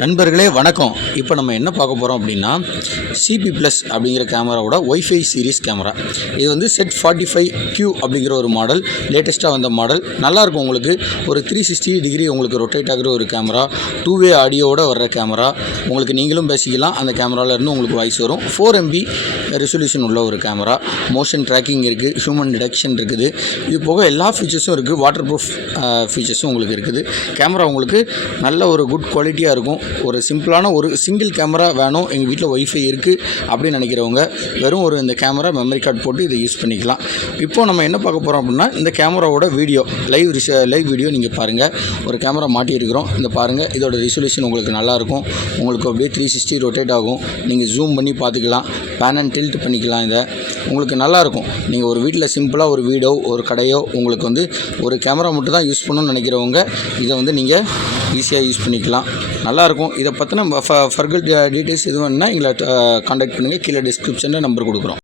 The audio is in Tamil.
நண்பர்களே வணக்கம். இப்போ நம்ம என்ன பார்க்க போகிறோம் அப்படின்னா சிபி ப்ளஸ் அப்படிங்கிற கேமராவோட ஒய்ஃபை சீரிஸ் கேமரா. இது வந்து செட் 45Q அப்படிங்கிற ஒரு மாடல், லேட்டஸ்ட்டாக வந்த மாடல். நல்லாயிருக்கும். உங்களுக்கு ஒரு 360 டிகிரி உங்களுக்கு ரொட்டேட் ஆகிற ஒரு கேமரா, 2-வே ஆடியோவோட வர்ற கேமரா. உங்களுக்கு நீங்களும் பேசிக்கலாம், அந்த கேமராவிலேருந்து உங்களுக்கு வாய்ஸ் வரும். 4 MB ரெசல்யூஷன் உள்ள ஒரு கேமரா. மோஷன் ட்ராக்கிங் இருக்குது, ஹியூமன் டிடெக்ஷன் இருக்குது. இது போக எல்லா ஃபீச்சர்ஸும் இருக்குது. வாட்டர் ப்ரூஃப் ஃபீச்சர்ஸும் உங்களுக்கு இருக்குது. கேமரா உங்களுக்கு நல்ல ஒரு குட் குவாலிட்டியாக இருக்கும். ஒரு சிம்பிளான ஒரு சிங்கிள் கேமரா வேணும், எங்கள் வீட்டில் ஒய்ஃபை இருக்குது அப்படின்னு நினைக்கிறவங்க வெறும் இந்த கேமரா மெமரி கார்டு போட்டு இதை யூஸ் பண்ணிக்கலாம். இப்போது நம்ம என்ன பார்க்க போகிறோம் அப்படின்னா, இந்த கேமராவோட வீடியோ லைவ் வீடியோ நீங்கள் பாருங்கள். ஒரு கேமரா மாட்டியிருக்கிறோம், இந்த பாருங்கள். இதோட ரெசல்யூஷன் உங்களுக்கு நல்லாயிருக்கும். உங்களுக்கு அப்படியே 360 ரொட்டேட் ஆகும். நீங்கள் ஜூம் பண்ணி பார்த்துக்கலாம், பேன் அண்ட் டில்ட் பண்ணிக்கலாம். இதை உங்களுக்கு நல்லாயிருக்கும். நீங்கள் ஒரு வீட்டில் சிம்பிளாக ஒரு வீடோ ஒரு கடையோ உங்களுக்கு ஒரு கேமரா மட்டும் தான் யூஸ் பண்ணணும்னு நினைக்கிறவங்க இதை நீங்கள் ஈஸியாக யூஸ் பண்ணிக்கலாம். நல்லாயிருக்கும். இதை பற்றின ஃபர்தர் டீட்டெயில்ஸ் எதுவும் வேணுன்னா எங்களை கான்டாக்ட் பண்ணுங்கள். கீழே டிஸ்கிரிப்ஷனில் நம்பர் கொடுக்குறோம்.